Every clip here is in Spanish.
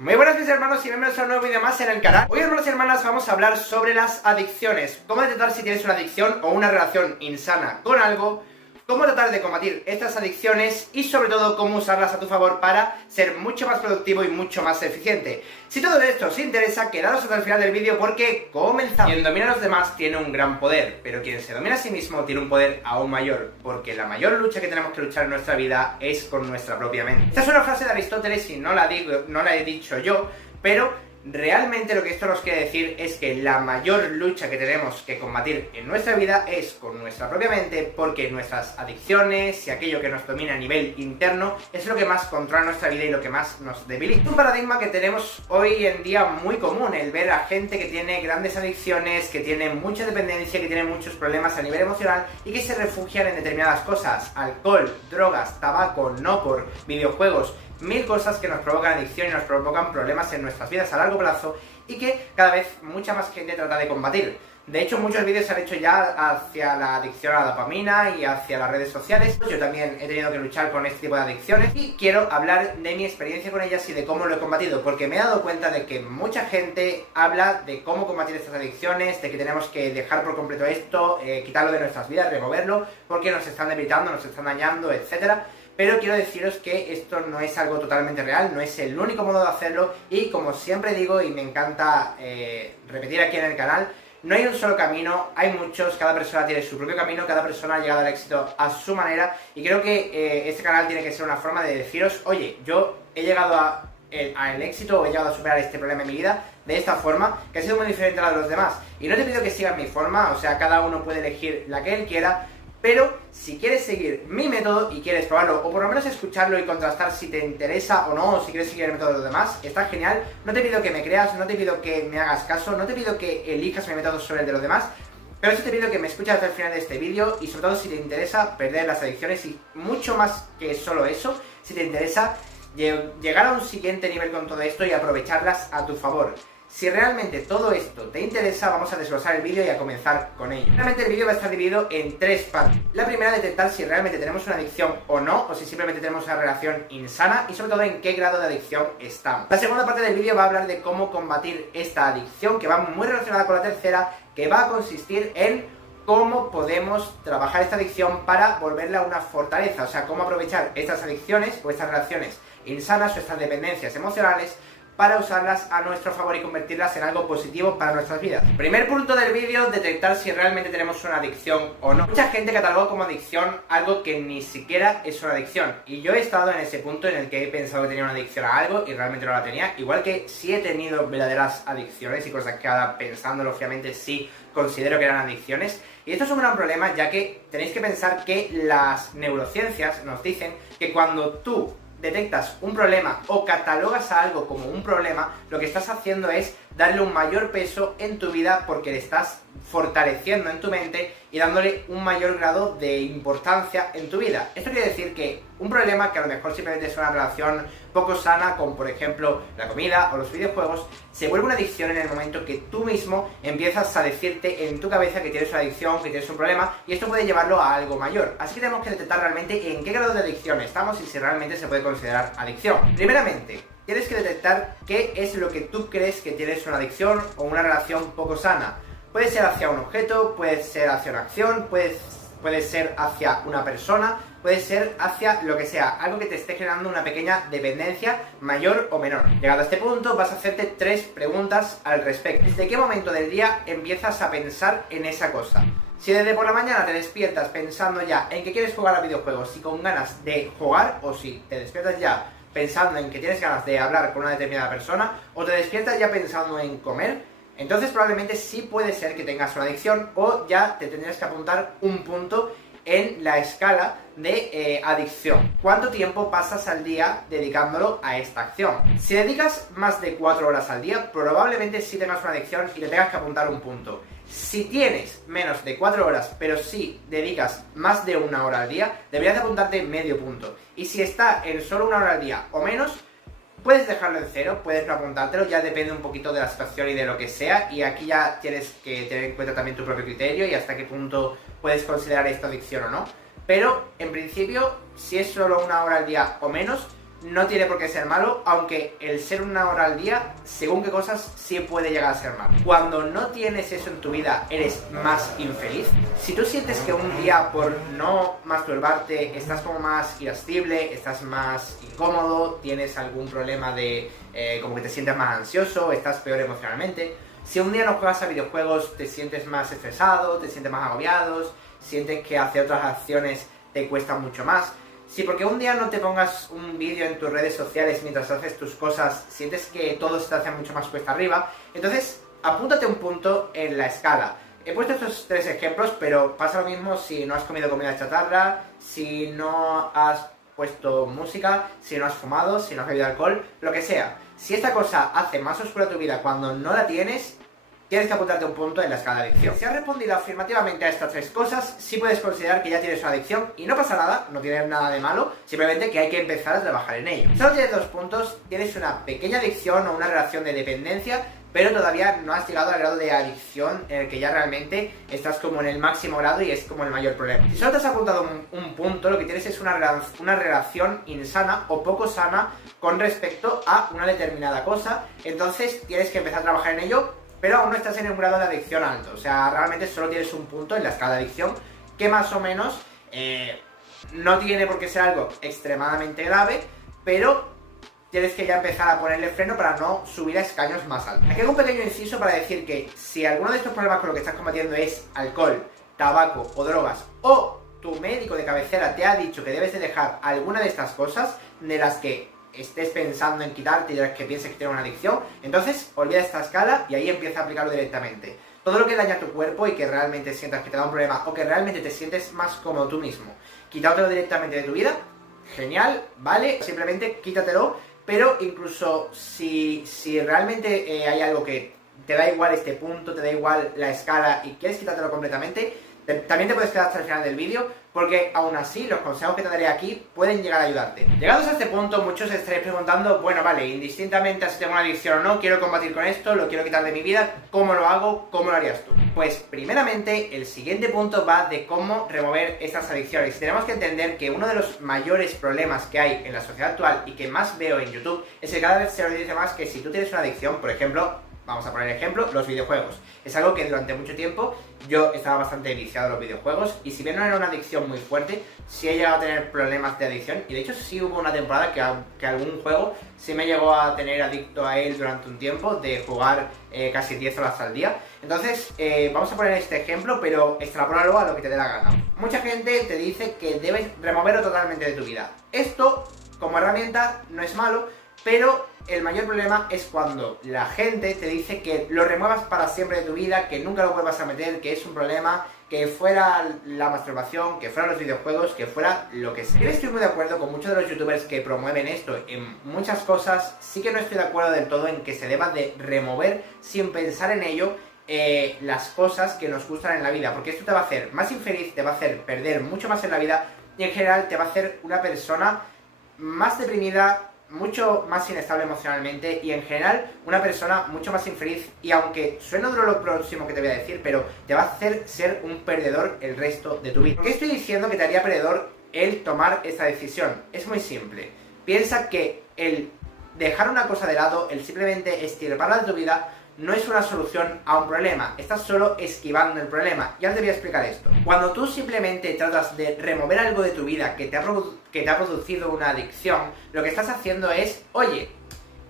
Muy buenas mis hermanos y bienvenidos a un nuevo vídeo más en el canal. Hoy, hermanos y hermanas, vamos a hablar sobre las adicciones. Cómo detectar si tienes una adicción o una relación insana con algo, cómo tratar de combatir estas adicciones y sobre todo cómo usarlas a tu favor para ser mucho más productivo y mucho más eficiente. Si todo esto os interesa, quedaros hasta el final del vídeo porque comenzamos. Quien domina a los demás tiene un gran poder, pero quien se domina a sí mismo tiene un poder aún mayor, porque la mayor lucha que tenemos que luchar en nuestra vida es con nuestra propia mente. Esta es una frase de Aristóteles y no la he dicho yo, pero realmente lo que esto nos quiere decir es que la mayor lucha que tenemos que combatir en nuestra vida es con nuestra propia mente, porque nuestras adicciones y aquello que nos domina a nivel interno es lo que más controla nuestra vida y lo que más nos debilita. Un paradigma que tenemos hoy en día muy común, el ver a gente que tiene grandes adicciones, que tiene mucha dependencia, que tiene muchos problemas a nivel emocional y que se refugian en determinadas cosas: alcohol, drogas, tabaco, no por videojuegos, mil cosas que nos provocan adicción y nos provocan problemas en nuestras vidas a largo plazo y que cada vez mucha más gente trata de combatir. De hecho, muchos vídeos se han hecho ya hacia la adicción a la dopamina y hacia las redes sociales. Yo también he tenido que luchar con este tipo de adicciones y quiero hablar de mi experiencia con ellas y de cómo lo he combatido, porque me he dado cuenta de que mucha gente habla de cómo combatir estas adicciones, de que tenemos que dejar por completo esto, quitarlo de nuestras vidas, removerlo, porque nos están debilitando, nos están dañando, etcétera. Pero quiero deciros que esto no es algo totalmente real, no es el único modo de hacerlo y, como siempre digo y me encanta repetir aquí en el canal, no hay un solo camino, hay muchos, cada persona tiene su propio camino, cada persona ha llegado al éxito a su manera y creo que este canal tiene que ser una forma de deciros: oye, yo he llegado al éxito o he llegado a superar este problema en mi vida de esta forma, que ha sido muy diferente a la de los demás. Y no te pido que sigas mi forma, o sea, cada uno puede elegir la que él quiera, pero si quieres seguir mi método y quieres probarlo, o por lo menos escucharlo y contrastar si te interesa o no, o si quieres seguir el método de los demás, está genial. No te pido que me creas, no te pido que me hagas caso, no te pido que elijas mi método sobre el de los demás, pero sí te pido que me escuches hasta el final de este vídeo y sobre todo si te interesa perder las adicciones y mucho más que solo eso, si te interesa llegar a un siguiente nivel con todo esto y aprovecharlas a tu favor. Si realmente todo esto te interesa, vamos a desglosar el vídeo y a comenzar con ello. Realmente el vídeo va a estar dividido en tres partes. La primera, detectar si realmente tenemos una adicción o no, o si simplemente tenemos una relación insana y sobre todo en qué grado de adicción estamos. La segunda parte del vídeo va a hablar de cómo combatir esta adicción, que va muy relacionada con la tercera, que va a consistir en cómo podemos trabajar esta adicción para volverla una fortaleza, o sea, cómo aprovechar estas adicciones o estas relaciones insanas o estas dependencias emocionales para usarlas a nuestro favor y convertirlas en algo positivo para nuestras vidas. Primer punto del vídeo, detectar si realmente tenemos una adicción o no. Mucha gente cataloga como adicción algo que ni siquiera es una adicción, y yo he estado en ese punto en el que he pensado que tenía una adicción a algo y realmente no la tenía, igual que sí he tenido verdaderas adicciones y cosas que ahora pensándolo obviamente sí considero que eran adicciones. Y esto es un gran problema, ya que tenéis que pensar que las neurociencias nos dicen que cuando tú detectas un problema o catalogas a algo como un problema, lo que estás haciendo es darle un mayor peso en tu vida, porque le estás fortaleciendo en tu mente y dándole un mayor grado de importancia en tu vida. Esto quiere decir que un problema que a lo mejor simplemente es una relación poco sana con, por ejemplo, la comida o los videojuegos, se vuelve una adicción en el momento que tú mismo empiezas a decirte en tu cabeza que tienes una adicción, que tienes un problema, y esto puede llevarlo a algo mayor. Así que tenemos que detectar realmente en qué grado de adicción estamos y si realmente se puede considerar adicción. Primeramente, tienes que detectar qué es lo que tú crees que tienes una adicción o una relación poco sana. Puede ser hacia un objeto, puede ser hacia una acción, puede ser hacia una persona, puede ser hacia lo que sea, algo que te esté generando una pequeña dependencia mayor o menor. Llegado a este punto, vas a hacerte tres preguntas al respecto. ¿Desde qué momento del día empiezas a pensar en esa cosa? Si desde por la mañana te despiertas pensando ya en que quieres jugar a videojuegos y con ganas de jugar, o si te despiertas ya pensando en que tienes ganas de hablar con una determinada persona, o te despiertas ya pensando en comer, entonces probablemente sí puede ser que tengas una adicción, o ya te tendrías que apuntar un punto en la escala de adicción. ¿Cuánto tiempo pasas al día dedicándolo a esta acción? Si dedicas más de 4 horas al día, probablemente sí tengas una adicción y le tengas que apuntar un punto. Si tienes menos de 4 horas, pero sí dedicas más de 1 hora al día, deberías de apuntarte medio punto. Y si está en solo 1 hora al día o menos, puedes dejarlo en 0, puedes no apuntártelo, ya depende un poquito de la situación y de lo que sea, y aquí ya tienes que tener en cuenta también tu propio criterio y hasta qué punto puedes considerar esto adicción o no. Pero en principio, si es solo 1 hora al día o menos, no tiene por qué ser malo, aunque el ser una hora al día, según qué cosas, sí puede llegar a ser malo. Cuando no tienes eso en tu vida, eres más infeliz. Si tú sientes que un día por no masturbarte estás como más irascible, estás más incómodo, tienes algún problema de como que te sientes más ansioso, estás peor emocionalmente. Si un día no juegas a videojuegos, te sientes más estresado, te sientes más agobiado, sientes que hacer otras acciones te cuesta mucho más. Si porque un día no te pongas un vídeo en tus redes sociales mientras haces tus cosas, sientes que todo se te hace mucho más cuesta arriba, entonces apúntate un punto en la escala. He puesto estos 3 ejemplos, pero pasa lo mismo si no has comido comida chatarra, si no has puesto música, si no has fumado, si no has bebido alcohol, lo que sea. Si esta cosa hace más oscura tu vida cuando no la tienes que apuntarte un punto en la escala de adicción. Si has respondido afirmativamente a estas 3 cosas, sí puedes considerar que ya tienes una adicción y no pasa nada, no tienes nada de malo, simplemente que hay que empezar a trabajar en ello. Solo tienes 2 puntos, tienes una pequeña adicción o una relación de dependencia, pero todavía no has llegado al grado de adicción en el que ya realmente estás como en el máximo grado y es como el mayor problema. Si solo te has apuntado un punto, lo que tienes es una relación insana o poco sana con respecto a una determinada cosa, entonces tienes que empezar a trabajar en ello, pero aún no estás en un grado de adicción alto. O sea, realmente solo tienes un punto en la escala de adicción que más o menos no tiene por qué ser algo extremadamente grave, pero tienes que ya empezar a ponerle freno para no subir a escaños más altos. Aquí hago un pequeño inciso para decir que si alguno de estos problemas con lo que estás combatiendo es alcohol, tabaco o drogas, o tu médico de cabecera te ha dicho que debes de dejar alguna de estas cosas de las que estés pensando en quitarte y de las que pienses que tienes una adicción, entonces olvida esta escala y ahí empieza a aplicarlo directamente. Todo lo que daña tu cuerpo y que realmente sientas que te da un problema o que realmente te sientes más cómodo tú mismo, quitártelo directamente de tu vida, genial, vale, simplemente quítatelo, pero incluso si realmente hay algo que te da igual este punto, te da igual la escala y quieres quitártelo completamente, también te puedes quedar hasta el final del vídeo, porque aún así los consejos que te daré aquí pueden llegar a ayudarte. Llegados a este punto, muchos estaréis preguntando, bueno, vale, indistintamente a si tengo una adicción o no, quiero combatir con esto, lo quiero quitar de mi vida, ¿cómo lo hago? ¿Cómo lo harías tú? Pues primeramente, el siguiente punto va de cómo remover estas adicciones. Tenemos que entender que uno de los mayores problemas que hay en la sociedad actual y que más veo en YouTube es que cada vez se nos dice más que si tú tienes una adicción, por ejemplo, vamos a poner ejemplo, los videojuegos. Es algo que durante mucho tiempo yo estaba bastante viciado en los videojuegos y si bien no era una adicción muy fuerte, sí he llegado a tener problemas de adicción y de hecho sí hubo una temporada que algún juego sí me llegó a tener adicto a él durante un tiempo, de jugar casi 10 horas al día. Entonces, vamos a poner este ejemplo, pero extrapolalo a lo que te dé la gana. Mucha gente te dice que debes removerlo totalmente de tu vida. Esto, como herramienta, no es malo, pero el mayor problema es cuando la gente te dice que lo remuevas para siempre de tu vida, que nunca lo vuelvas a meter, que es un problema, que fuera la masturbación, que fueran los videojuegos, que fuera lo que sea. Yo estoy muy de acuerdo con muchos de los youtubers que promueven esto en muchas cosas, sí que no estoy de acuerdo del todo en que se deba de remover sin pensar en ello las cosas que nos gustan en la vida, porque esto te va a hacer más infeliz, te va a hacer perder mucho más en la vida y en general te va a hacer una persona más deprimida, mucho más inestable emocionalmente y en general una persona mucho más infeliz, y aunque suena duro lo próximo que te voy a decir, pero te va a hacer ser un perdedor el resto de tu vida. ¿Por qué estoy diciendo que te haría perdedor el tomar esta decisión? Es muy simple. Piensa que el dejar una cosa de lado, el simplemente estirparla de tu vida, no es una solución a un problema, estás solo esquivando el problema. Ya te voy a explicar esto. Cuando tú simplemente tratas de remover algo de tu vida que te ha producido una adicción, lo que estás haciendo es, oye,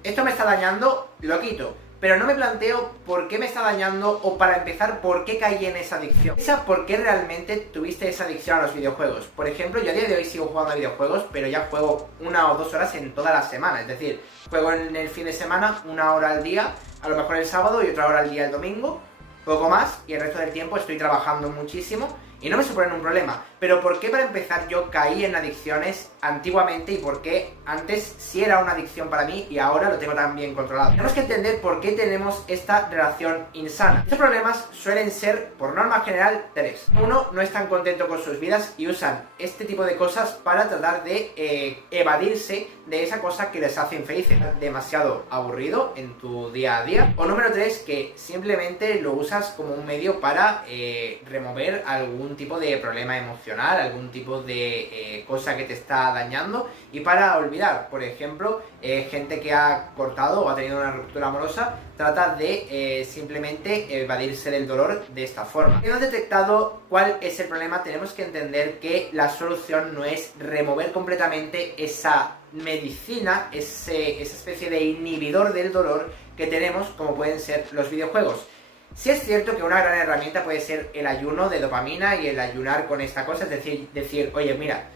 esto me está dañando, lo quito. Pero no me planteo por qué me está dañando o, para empezar, por qué caí en esa adicción. Piensa por qué realmente tuviste esa adicción a los videojuegos. Por ejemplo, yo a día de hoy sigo jugando a videojuegos, pero ya juego 1 o 2 horas en toda la semana. Es decir, juego en el fin de semana 1 hora al día, a lo mejor el sábado y otra hora al día el domingo, poco más, y el resto del tiempo estoy trabajando muchísimo y no me suponen un problema. Pero ¿por qué, para empezar, yo caí en adicciones antiguamente y por qué antes sí era una adicción para mí y ahora lo tengo tan bien controlado? Tenemos que entender por qué tenemos esta relación insana. Estos problemas suelen ser, por norma general, 3. Uno, no están contentos con sus vidas y usan este tipo de cosas para tratar de evadirse de esa cosa que les hace infelices. Demasiado aburrido en tu día a día. O número 3, que simplemente lo usas como un medio para remover algún tipo de problema emocional, algún tipo de cosa que te está está dañando y para olvidar. Por ejemplo, gente que ha cortado o ha tenido una ruptura amorosa trata de simplemente evadirse del dolor de esta forma. Hemos detectado cuál es el problema, tenemos que entender que la solución no es remover completamente esa medicina, esa especie de inhibidor del dolor que tenemos, como pueden ser los videojuegos. Sí es cierto que una gran herramienta puede ser el ayuno de dopamina y el ayunar con esta cosa, es decir, oye, mira,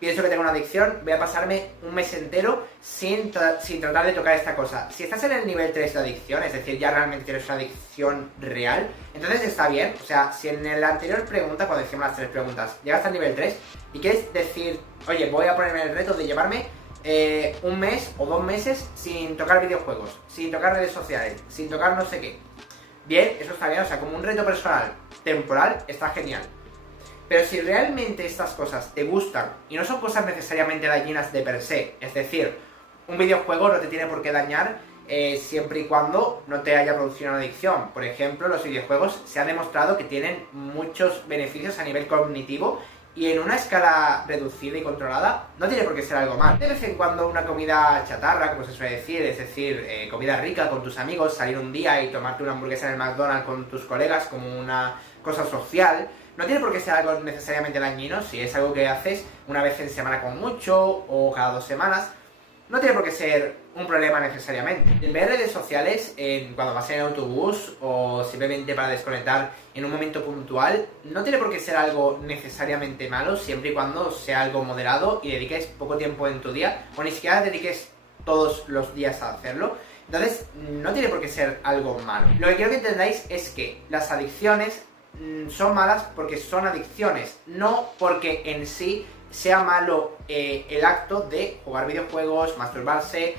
pienso que tengo una adicción, voy a pasarme un mes entero sin tratar de tocar esta cosa. Si estás en el nivel 3 de adicción, es decir, ya realmente tienes una adicción real, entonces está bien. O sea, si en la anterior pregunta, cuando decimos las 3 preguntas, llegas al nivel 3 y quieres decir, oye, voy a ponerme el reto de llevarme un mes o 2 meses sin tocar videojuegos, sin tocar redes sociales, sin tocar no sé qué. Bien, eso está bien, o sea, como un reto personal, temporal, está genial. Pero si realmente estas cosas te gustan y no son cosas necesariamente dañinas de per se, es decir, un videojuego no te tiene por qué dañar siempre y cuando no te haya producido una adicción. Por ejemplo, los videojuegos se ha demostrado que tienen muchos beneficios a nivel cognitivo y en una escala reducida y controlada no tiene por qué ser algo mal. De vez en cuando una comida chatarra, como se suele decir, es decir, comida rica con tus amigos, salir un día y tomarte una hamburguesa en el McDonald's con tus colegas como una cosa social, no tiene por qué ser algo necesariamente dañino. Si es algo que haces una vez en semana con mucho o cada 2 semanas, no tiene por qué ser un problema necesariamente. En ver redes sociales, cuando vas en el autobús o simplemente para desconectar en un momento puntual, no tiene por qué ser algo necesariamente malo, siempre y cuando sea algo moderado y dediques poco tiempo en tu día, o ni siquiera dediques todos los días a hacerlo. Entonces, no tiene por qué ser algo malo. Lo que quiero que entendáis es que las adicciones son malas porque son adicciones, no porque en sí sea malo el acto de jugar videojuegos, masturbarse,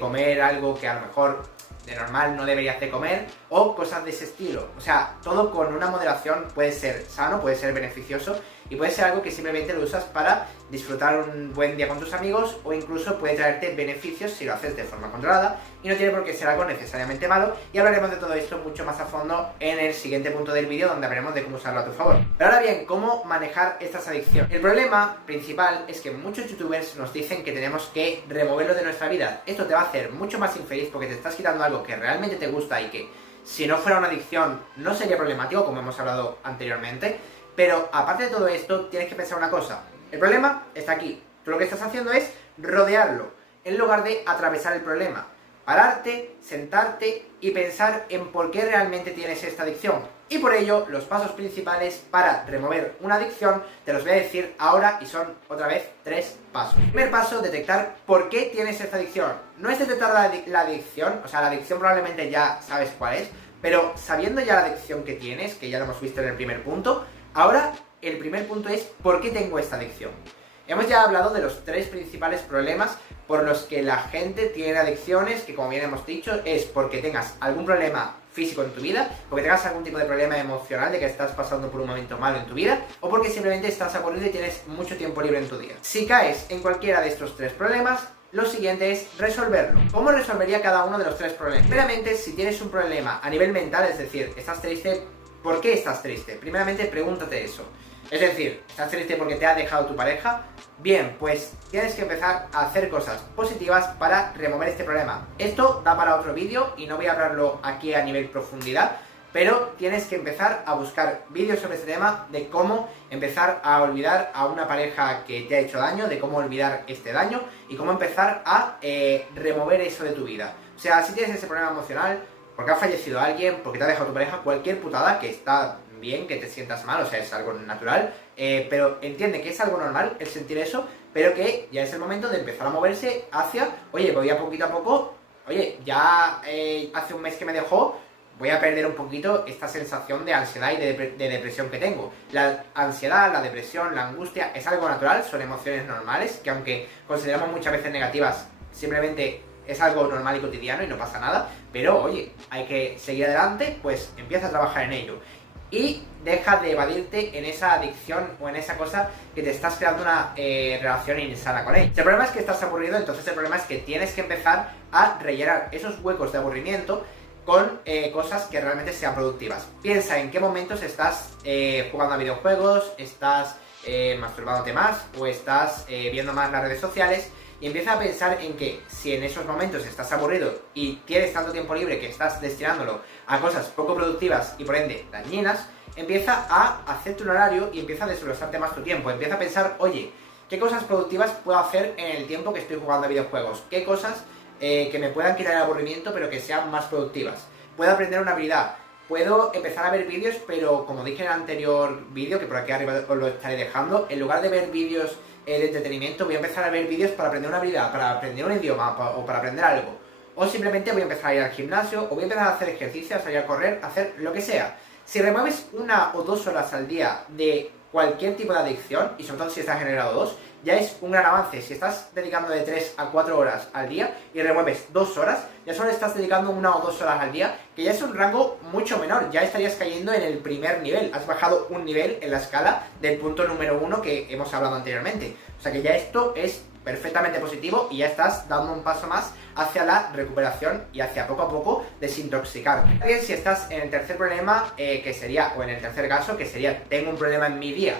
comer algo que a lo mejor de normal no deberías de comer, o cosas de ese estilo. O sea, todo con una moderación puede ser sano, puede ser beneficioso y puede ser algo que simplemente lo usas para disfrutar un buen día con tus amigos, o incluso puede traerte beneficios si lo haces de forma controlada y no tiene por qué ser algo necesariamente malo. Y hablaremos de todo esto mucho más a fondo en el siguiente punto del vídeo, donde hablaremos de cómo usarlo a tu favor. Pero ahora bien, ¿cómo manejar estas adicciones? El problema principal es que muchos youtubers nos dicen que tenemos que removerlo de nuestra vida. Esto te va a hacer mucho más infeliz porque te estás quitando algo que realmente te gusta y que si no fuera una adicción no sería problemático, como hemos hablado anteriormente. Pero aparte de todo esto, tienes que pensar una cosa. El problema está aquí. Tú lo que estás haciendo es rodearlo, en lugar de atravesar el problema. Pararte, sentarte y pensar en por qué realmente tienes esta adicción. Y por ello, los pasos principales para remover una adicción te los voy a decir ahora y son otra vez 3 pasos. Primer paso, detectar por qué tienes esta adicción. No es detectar la adicción, o sea, la adicción probablemente ya sabes cuál es, pero sabiendo ya la adicción que tienes, que ya lo hemos visto en el primer punto, ahora el primer punto es ¿por qué tengo esta adicción? Hemos ya hablado de los 3 principales problemas por los que la gente tiene adicciones, que como bien hemos dicho, es porque tengas algún problema físico en tu vida, porque tengas algún tipo de problema emocional de que estás pasando por un momento malo en tu vida, o porque simplemente estás aburrido y tienes mucho tiempo libre en tu día. Si caes en cualquiera de estos 3 problemas, lo siguiente es resolverlo. ¿Cómo resolvería cada uno de los 3 problemas? Primeramente, si tienes un problema a nivel mental, es decir, estás triste, ¿por qué estás triste? Primeramente, pregúntate eso. Es decir, ¿estás triste porque te ha dejado tu pareja? Bien, pues tienes que empezar a hacer cosas positivas para remover este problema. Esto da para otro vídeo y no voy a hablarlo aquí a nivel profundidad, pero tienes que empezar a buscar vídeos sobre este tema de cómo empezar a olvidar a una pareja que te ha hecho daño, de cómo olvidar este daño y cómo empezar a remover eso de tu vida. O sea, si tienes ese problema emocional, porque ha fallecido alguien, porque te ha dejado tu pareja, cualquier putada, que está bien que te sientas mal, o sea, es algo natural, pero entiende que es algo normal el sentir eso, pero que ya es el momento de empezar a moverse hacia, oye, voy a poquito a poco, oye, ya hace un mes que me dejó, voy a perder un poquito esta sensación de ansiedad y de depresión que tengo. La ansiedad, la depresión, la angustia es algo natural, son emociones normales, que aunque consideramos muchas veces negativas, simplemente es algo normal y cotidiano y no pasa nada, pero oye, hay que seguir adelante, pues empieza a trabajar en ello. Y deja de evadirte en esa adicción o en esa cosa que te estás creando una relación insana con él. Si el problema es que estás aburrido, entonces el problema es que tienes que empezar a rellenar esos huecos de aburrimiento con cosas que realmente sean productivas. Piensa en qué momentos estás jugando a videojuegos, estás masturbándote más o estás viendo más las redes sociales, y empieza a pensar en que si en esos momentos estás aburrido y tienes tanto tiempo libre que estás destinándolo a cosas poco productivas y por ende dañinas, empieza a hacerte un horario y empieza a desglosarte más tu tiempo. Empieza a pensar, oye, ¿qué cosas productivas puedo hacer en el tiempo que estoy jugando a videojuegos? ¿Qué cosas que me puedan quitar el aburrimiento pero que sean más productivas? ¿Puedo aprender una habilidad? Puedo empezar a ver vídeos, pero como dije en el anterior vídeo, que por aquí arriba os lo estaré dejando, en lugar de ver vídeos de entretenimiento, voy a empezar a ver vídeos para aprender una habilidad, para aprender un idioma o para aprender algo. O simplemente voy a empezar a ir al gimnasio, o voy a empezar a hacer ejercicio, a salir a correr, a hacer lo que sea. Si remueves 1 o 2 horas al día de cualquier tipo de adicción, y sobre todo si estás generado 2, ya es un gran avance. Si estás dedicando de 3 a 4 horas al día y remueves 2 horas, ya solo estás dedicando 1 o 2 horas al día, que ya es un rango mucho menor, ya estarías cayendo en el primer nivel, has bajado un nivel en la escala del punto número 1 que hemos hablado anteriormente. O sea que ya esto es perfectamente positivo y ya estás dando un paso más hacia la recuperación y hacia poco a poco desintoxicar. Bien, si estás en el tercer problema, que sería, o en el tercer caso, que sería, tengo un problema en mi día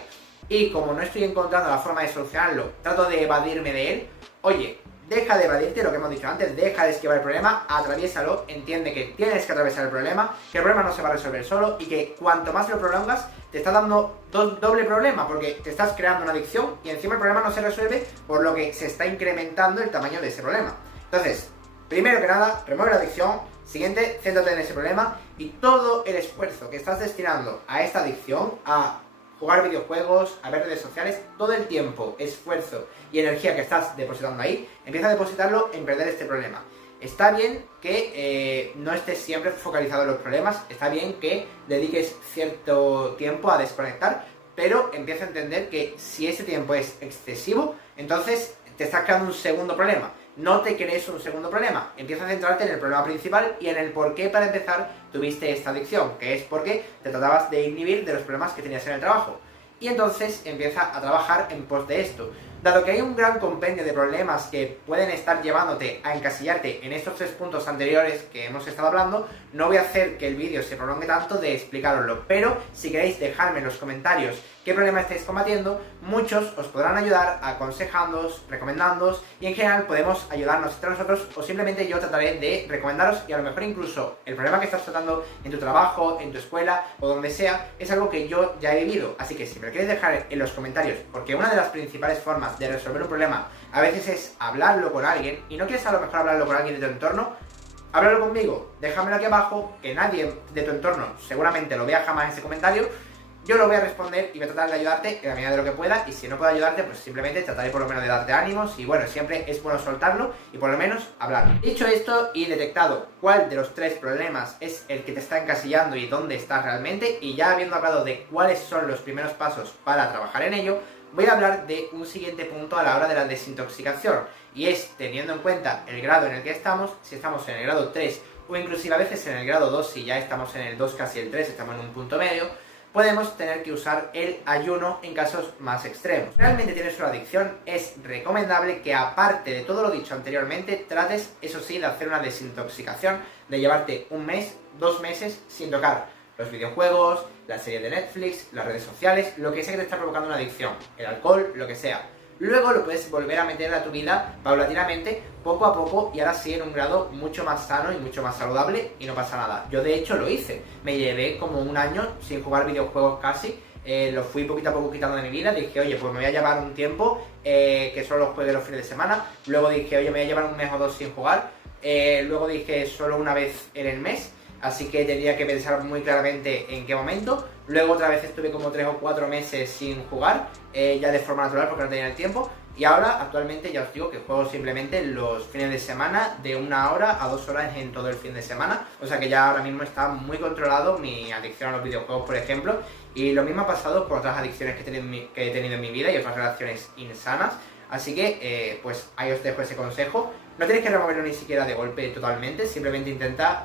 y como no estoy encontrando la forma de solucionarlo, trato de evadirme de él, oye, deja de evadirte, lo que hemos dicho antes, deja de esquivar el problema, atraviésalo, entiende que tienes que atravesar el problema, que el problema no se va a resolver solo y que cuanto más lo prolongas, te está dando doble problema, porque te estás creando una adicción y encima el problema no se resuelve, por lo que se está incrementando el tamaño de ese problema. Entonces, primero que nada, remueve la adicción. Siguiente, céntrate en ese problema y todo el esfuerzo que estás destinando a esta adicción, a jugar videojuegos, a ver redes sociales, todo el tiempo, esfuerzo y energía que estás depositando ahí, empieza a depositarlo en perder este problema. Está bien que no estés siempre focalizado en los problemas, está bien que dediques cierto tiempo a desconectar, pero empieza a entender que si ese tiempo es excesivo, entonces te estás creando un segundo problema. No te crees un segundo problema, empieza a centrarte en el problema principal y en el por qué para empezar tuviste esta adicción, que es porque te tratabas de inhibir de los problemas que tenías en el trabajo. Y entonces empieza a trabajar en pos de esto. Dado que hay un gran compendio de problemas que pueden estar llevándote a encasillarte en estos 3 puntos anteriores que hemos estado hablando, no voy a hacer que el vídeo se prolongue tanto de explicaroslo, pero si queréis dejarme en los comentarios qué problema estáis combatiendo, muchos os podrán ayudar aconsejándoos, recomendándoos y en general podemos ayudarnos entre nosotros o simplemente yo trataré de recomendaros y a lo mejor incluso el problema que estás tratando en tu trabajo, en tu escuela o donde sea es algo que yo ya he vivido, así que si me lo queréis dejar en los comentarios, porque una de las principales formas de resolver un problema a veces es hablarlo con alguien y no quieres a lo mejor hablarlo con alguien de tu entorno, háblalo conmigo, déjamelo aquí abajo, que nadie de tu entorno seguramente lo vea jamás ese comentario. Yo lo voy a responder y voy a tratar de ayudarte en la medida de lo que pueda y si no puedo ayudarte pues simplemente trataré por lo menos de darte ánimos y bueno, siempre es bueno soltarlo y por lo menos hablar. Dicho esto y detectado cuál de los 3 problemas es el que te está encasillando y dónde estás realmente y ya habiendo hablado de cuáles son los primeros pasos para trabajar en ello, voy a hablar de un siguiente punto a la hora de la desintoxicación y es teniendo en cuenta el grado en el que estamos, si estamos en el grado 3 o inclusive a veces en el grado 2, si ya estamos en el 2 casi el 3, estamos en un punto medio, podemos tener que usar el ayuno en casos más extremos. Si realmente tienes una adicción, es recomendable que aparte de todo lo dicho anteriormente, trates, eso sí, de hacer una desintoxicación, de llevarte 1 mes, 2 meses sin tocar los videojuegos, las series de Netflix, las redes sociales, lo que sea que te está provocando una adicción, el alcohol, lo que sea. Luego lo puedes volver a meter a tu vida paulatinamente, poco a poco, y ahora sí en un grado mucho más sano y mucho más saludable y no pasa nada. Yo de hecho lo hice, me llevé como 1 año sin jugar videojuegos casi, lo fui poquito a poco quitando de mi vida, dije oye pues me voy a llevar un tiempo que solo juegue los fines de semana, luego dije oye me voy a llevar 1 mes o 2 sin jugar, luego dije solo 1 vez en el mes, así que tendría que pensar muy claramente en qué momento. Luego otra vez estuve como 3 o 4 meses sin jugar, ya de forma natural porque no tenía el tiempo. Y ahora, actualmente, ya os digo que juego simplemente los fines de semana de 1 hora a 2 horas en todo el fin de semana. O sea que ya ahora mismo está muy controlado mi adicción a los videojuegos, por ejemplo. Y lo mismo ha pasado con otras adicciones que he tenido en mi vida y otras relaciones insanas. Así que, pues ahí os dejo ese consejo. No tenéis que removerlo ni siquiera de golpe totalmente, simplemente intenta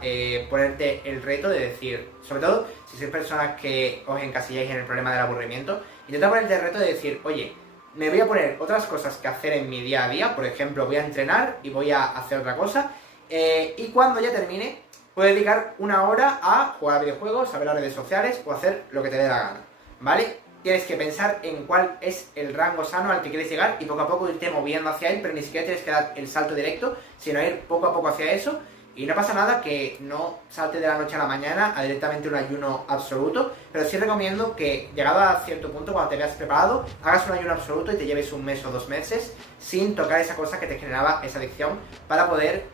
ponerte el reto de decir, sobre todo si sois personas que os encasilláis en el problema del aburrimiento, intenta ponerte el reto de decir, oye, me voy a poner otras cosas que hacer en mi día a día, por ejemplo, voy a entrenar y voy a hacer otra cosa, y cuando ya termine, puedes dedicar 1 hora a jugar a videojuegos, a ver las redes sociales o hacer lo que te dé la gana, ¿vale? tienes que pensar en cuál es el rango sano al que quieres llegar y poco a poco irte moviendo hacia él, pero ni siquiera tienes que dar el salto directo, sino ir poco a poco hacia eso. Y no pasa nada que no salte de la noche a la mañana a directamente un ayuno absoluto, pero sí recomiendo que, llegado a cierto punto, cuando te veas preparado, hagas un ayuno absoluto y te lleves un mes o 2 meses sin tocar esa cosa que te generaba esa adicción, para poder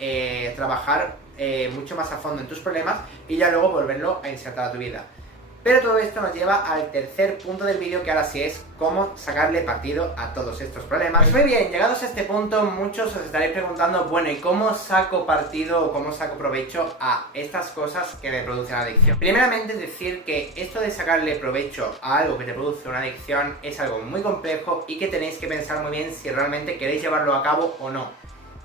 trabajar mucho más a fondo en tus problemas y ya luego volverlo a insertar a tu vida. Pero todo esto nos lleva al tercer punto del vídeo, que ahora sí es cómo sacarle partido a todos estos problemas. Pues muy bien, llegados a este punto, muchos os estaréis preguntando, bueno, ¿y cómo saco partido o cómo saco provecho a estas cosas que me producen adicción? Primeramente, es decir que esto de sacarle provecho a algo que te produce una adicción es algo muy complejo y que tenéis que pensar muy bien si realmente queréis llevarlo a cabo o no.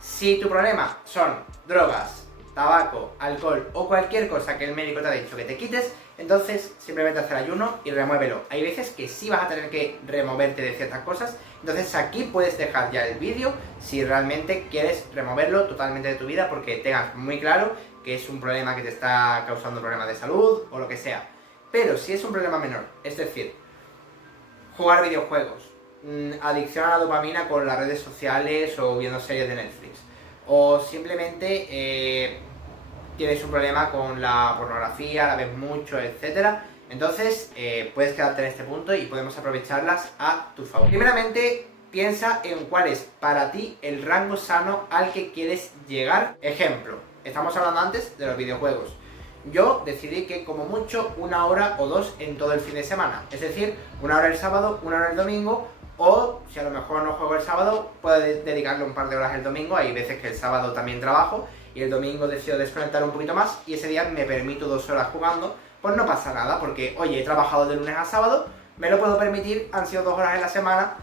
Si tu problema son drogas, tabaco, alcohol o cualquier cosa que el médico te ha dicho que te quites, entonces simplemente hacer ayuno y remuévelo. Hay veces que sí vas a tener que removerte de ciertas cosas, entonces aquí puedes dejar ya el vídeo si realmente quieres removerlo totalmente de tu vida, porque tengas muy claro que es un problema que te está causando problemas de salud o lo que sea. Pero si es un problema menor, es decir, jugar videojuegos, adicción a la dopamina con las redes sociales o viendo series de Netflix, o simplemente tienes un problema con la pornografía, la ves mucho, etcétera, entonces puedes quedarte en este punto y podemos aprovecharlas a tu favor. Primeramente, piensa en cuál es para ti el rango sano al que quieres llegar. Ejemplo, estamos hablando antes de los videojuegos. Yo decidí que como mucho 1 hora o 2 en todo el fin de semana, es decir, 1 hora el sábado, 1 hora el domingo, o si a lo mejor no juego el sábado, puedo dedicarle un par de horas el domingo. Hay veces que el sábado también trabajo y el domingo decido desconectar un poquito más y ese día me permito 2 horas jugando, pues no pasa nada, porque oye, he trabajado de lunes a sábado, me lo puedo permitir, han sido 2 horas en la semana,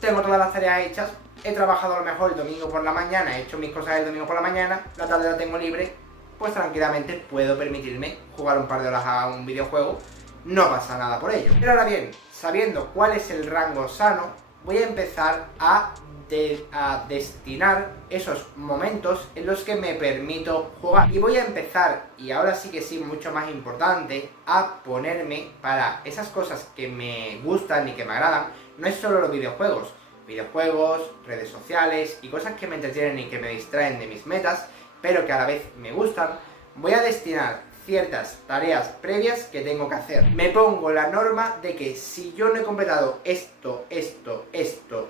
tengo todas las tareas hechas, he trabajado a lo mejor el domingo por la mañana, he hecho mis cosas el domingo por la mañana, la tarde la tengo libre, pues tranquilamente puedo permitirme jugar un par de horas a un videojuego, no pasa nada por ello. Pero ahora bien, sabiendo cuál es el rango sano, voy a empezar a destinar esos momentos en los que me permito jugar. Y voy a empezar, y ahora sí que sí, mucho más importante, a ponerme para esas cosas que me gustan y que me agradan. No es solo los videojuegos, redes sociales y cosas que me entretienen y que me distraen de mis metas, pero que a la vez me gustan. Voy a destinar ciertas tareas previas que tengo que hacer. Me pongo la norma de que si yo no he completado esto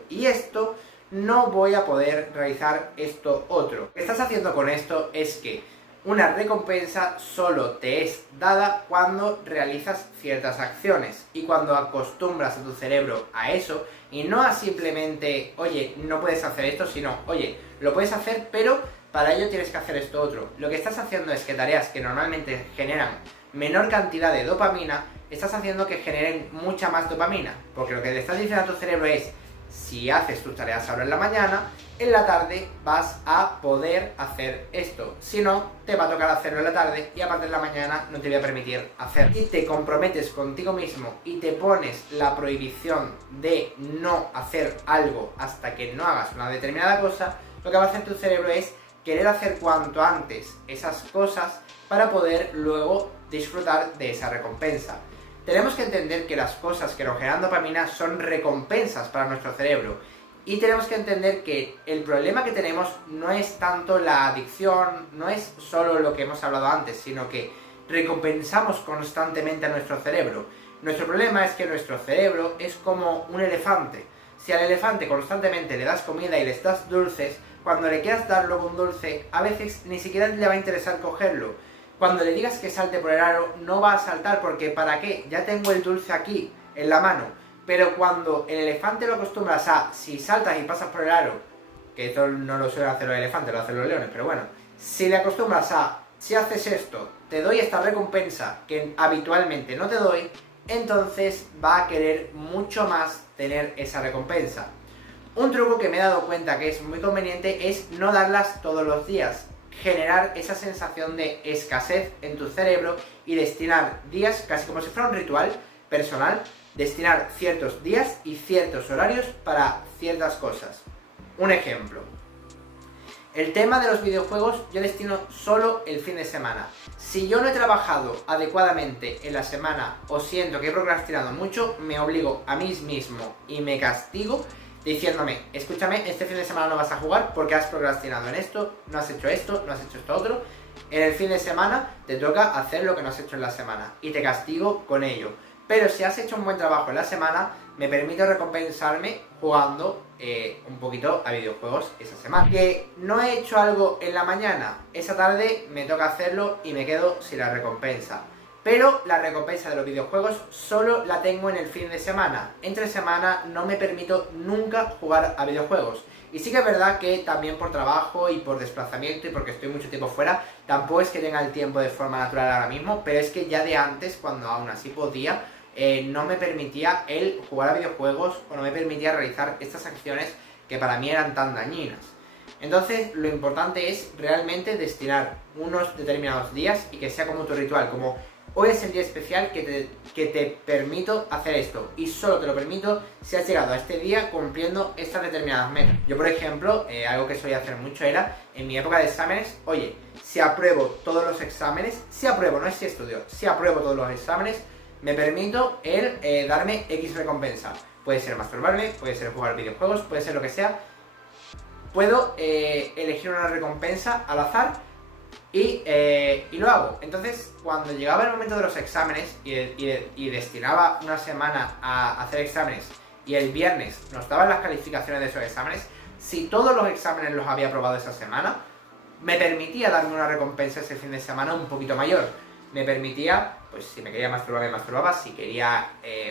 y esto, no voy a poder realizar esto otro. Lo que estás haciendo con esto es que una recompensa solo te es dada cuando realizas ciertas acciones y cuando acostumbras a tu cerebro a eso, y no a simplemente, oye, no puedes hacer esto, sino, oye, lo puedes hacer, pero para ello tienes que hacer esto otro. Lo que estás haciendo es que tareas que normalmente generan menor cantidad de dopamina, estás haciendo que generen mucha más dopamina, porque lo que le estás diciendo a tu cerebro es: si haces tus tareas ahora en la mañana, en la tarde vas a poder hacer esto. Si no, te va a tocar hacerlo en la tarde y aparte en la mañana no te voy a permitir hacerlo. Y te comprometes contigo mismo y te pones la prohibición de no hacer algo hasta que no hagas una determinada cosa, lo que va a hacer tu cerebro es querer hacer cuanto antes esas cosas para poder luego disfrutar de esa recompensa. Tenemos que entender que las cosas que nos generan dopamina son recompensas para nuestro cerebro. Y tenemos que entender que el problema que tenemos no es tanto la adicción, no es solo lo que hemos hablado antes, sino que recompensamos constantemente a nuestro cerebro. Nuestro problema es que nuestro cerebro es como un elefante. Si al elefante constantemente le das comida y le das dulces, cuando le quieras dar luego un dulce, a veces ni siquiera le va a interesar cogerlo. Cuando le digas que salte por el aro, no va a saltar porque ¿para qué? Ya tengo el dulce aquí, en la mano. Pero cuando el elefante lo acostumbras a, si saltas y pasas por el aro, que esto no lo suelen hacer los elefantes, lo hacen los leones, pero bueno, si le acostumbras a, si haces esto, te doy esta recompensa que habitualmente no te doy, entonces va a querer mucho más tener esa recompensa. Un truco que me he dado cuenta que es muy conveniente es no darlas todos los días. Generar esa sensación de escasez en tu cerebro y destinar días, casi como si fuera un ritual personal, destinar ciertos días y ciertos horarios para ciertas cosas. Un ejemplo. El tema de los videojuegos yo destino solo el fin de semana. Si yo no he trabajado adecuadamente en la semana o siento que he procrastinado mucho, me obligo a mí mismo y me castigo diciéndome, escúchame, este fin de semana no vas a jugar porque has procrastinado en esto, no has hecho esto, no has hecho esto otro. En el fin de semana te toca hacer lo que no has hecho en la semana y te castigo con ello. Pero si has hecho un buen trabajo en la semana, me permito recompensarme jugando un poquito a videojuegos esa semana. Que no he hecho algo en la mañana, esa tarde me toca hacerlo y me quedo sin la recompensa. Pero la recompensa de los videojuegos solo la tengo en el fin de semana. Entre semana no me permito nunca jugar a videojuegos. Y sí que es verdad que también por trabajo y por desplazamiento y porque estoy mucho tiempo fuera, tampoco es que tenga el tiempo de forma natural ahora mismo, pero es que ya de antes, cuando aún así podía, no me permitía el jugar a videojuegos o no me permitía realizar estas acciones que para mí eran tan dañinas. Entonces lo importante es realmente destinar unos determinados días y que sea como tu ritual, como hoy es el día especial que te permito hacer esto y solo te lo permito si has llegado a este día cumpliendo estas determinadas metas. Yo por ejemplo, algo que solía hacer mucho era, en mi época de exámenes, oye, si apruebo todos los exámenes, si apruebo, no es si estudio, si apruebo todos los exámenes, me permito el darme X recompensa. Puede ser masturbarme, puede ser jugar videojuegos, puede ser lo que sea. Puedo elegir una recompensa al azar y lo hago. Entonces, cuando llegaba el momento de los exámenes y destinaba una semana a hacer exámenes y el viernes nos daban las calificaciones de esos exámenes, si todos los exámenes los había aprobado esa semana, me permitía darme una recompensa ese fin de semana un poquito mayor. Me permitía, pues si me quería masturbar me masturbaba, si quería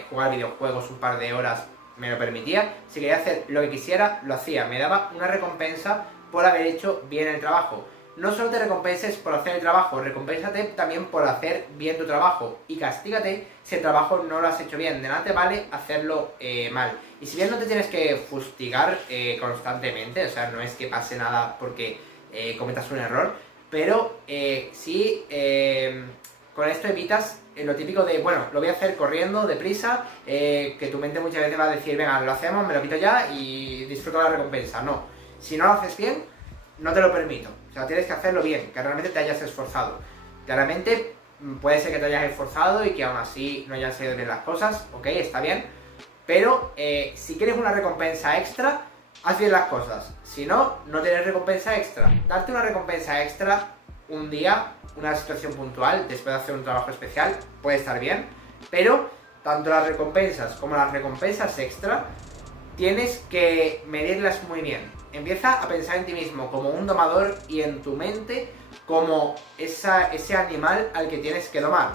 jugar videojuegos un par de horas me lo permitía, si quería hacer lo que quisiera lo hacía, me daba una recompensa por haber hecho bien el trabajo. No solo te recompenses por hacer el trabajo, recompénsate también por hacer bien tu trabajo y castígate si el trabajo no lo has hecho bien. De nada te vale hacerlo mal. Y si bien no te tienes que fustigar constantemente, o sea, no es que pase nada porque cometas un error, pero sí con esto evitas lo típico de, bueno, lo voy a hacer corriendo, deprisa, que tu mente muchas veces va a decir, venga, lo hacemos, me lo quito ya y disfruto la recompensa. No, si no lo haces bien, no te lo permito. O sea, tienes que hacerlo bien, que realmente te hayas esforzado. Claramente puede ser que te hayas esforzado y que aún así no hayan salido bien las cosas, ok, está bien. Pero si quieres una recompensa extra, haz bien las cosas. Si no, no tienes recompensa extra. Darte una recompensa extra un día, una situación puntual, después de hacer un trabajo especial, puede estar bien. Pero tanto las recompensas como las recompensas extra, tienes que medirlas muy bien. Empieza a pensar en ti mismo como un domador y en tu mente como ese animal al que tienes que domar.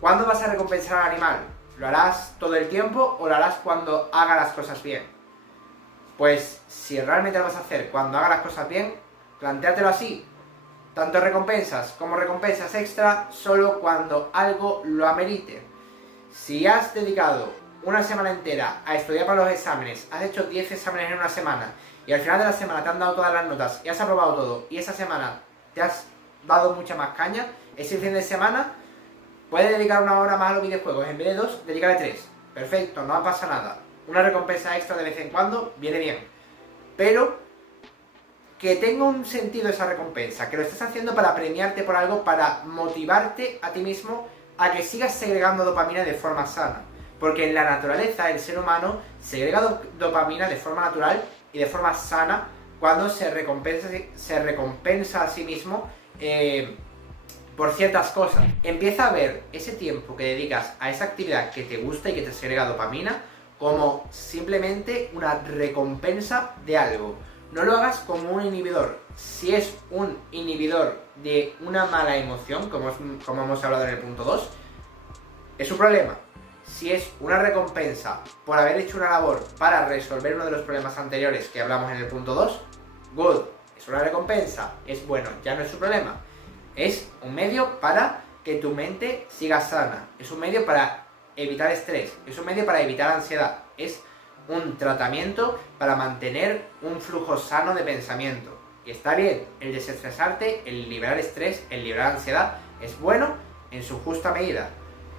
¿Cuándo vas a recompensar al animal? ¿Lo harás todo el tiempo o lo harás cuando haga las cosas bien? Pues si realmente lo vas a hacer cuando haga las cosas bien, plantéatelo así. Tanto recompensas como recompensas extra solo cuando algo lo amerite. Si has dedicado una semana entera a estudiar para los exámenes, has hecho 10 exámenes en una semana y al final de la semana te han dado todas las notas y has aprobado todo y esa semana te has dado mucha más caña, ese fin de semana puedes dedicar una hora más a los videojuegos, en vez de 2, dedícale 3. Perfecto, no pasa nada. Una recompensa extra de vez en cuando viene bien. Pero que tenga un sentido esa recompensa, que lo estés haciendo para premiarte por algo, para motivarte a ti mismo a que sigas segregando dopamina de forma sana. Porque en la naturaleza el ser humano segrega dopamina de forma natural y de forma sana cuando se recompensa a sí mismo por ciertas cosas. Empieza a ver ese tiempo que dedicas a esa actividad que te gusta y que te segrega dopamina como simplemente una recompensa de algo. No lo hagas como un inhibidor. Si es un inhibidor de una mala emoción, como hemos hablado en el punto 2, es un problema. Si es una recompensa por haber hecho una labor para resolver uno de los problemas anteriores que hablamos en el punto 2, good, es una recompensa, es bueno, ya no es un problema. Es un medio para que tu mente siga sana, es un medio para evitar estrés, es un medio para evitar ansiedad, es un tratamiento para mantener un flujo sano de pensamiento. Y está bien, el desestresarte, el liberar estrés, el liberar ansiedad, es bueno en su justa medida.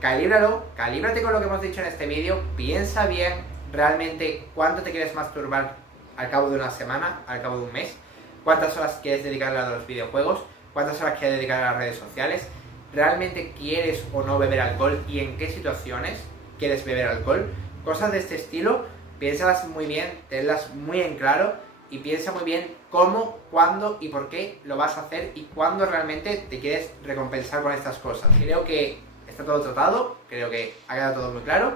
Calíbrate con lo que hemos dicho en este vídeo, piensa bien realmente cuánto te quieres masturbar al cabo de una semana, al cabo de un mes, cuántas horas quieres dedicarle a los videojuegos, cuántas horas quieres dedicar a las redes sociales, realmente quieres o no beber alcohol y en qué situaciones quieres beber alcohol. Cosas de este estilo, piénsalas muy bien, tenlas muy en claro y piensa muy bien cómo, cuándo y por qué lo vas a hacer y cuándo realmente te quieres recompensar con estas cosas. Creo que está todo tratado, creo que ha quedado todo muy claro.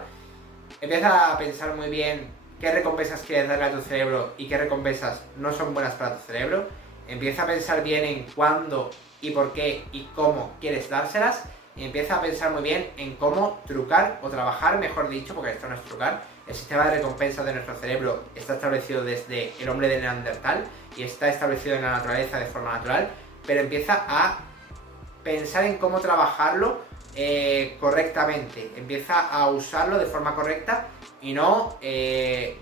Empieza a pensar muy bien qué recompensas quieres darle a tu cerebro y qué recompensas no son buenas para tu cerebro. Empieza a pensar bien en cuándo y por qué y cómo quieres dárselas. Y empieza a pensar muy bien en cómo trucar o trabajar, mejor dicho, porque esto no es trucar. El sistema de recompensas de nuestro cerebro está establecido desde el hombre de Neandertal y está establecido en la naturaleza de forma natural, pero empieza a pensar en cómo trabajarlo correctamente. Empieza a usarlo de forma correcta y no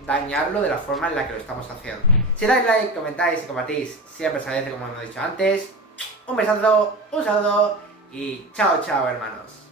dañarlo de la forma en la que lo estamos haciendo. Si dais like, comentáis y compartís, siempre se agradece, como hemos dicho antes. Un besazo, un saludo y chao, chao, hermanos.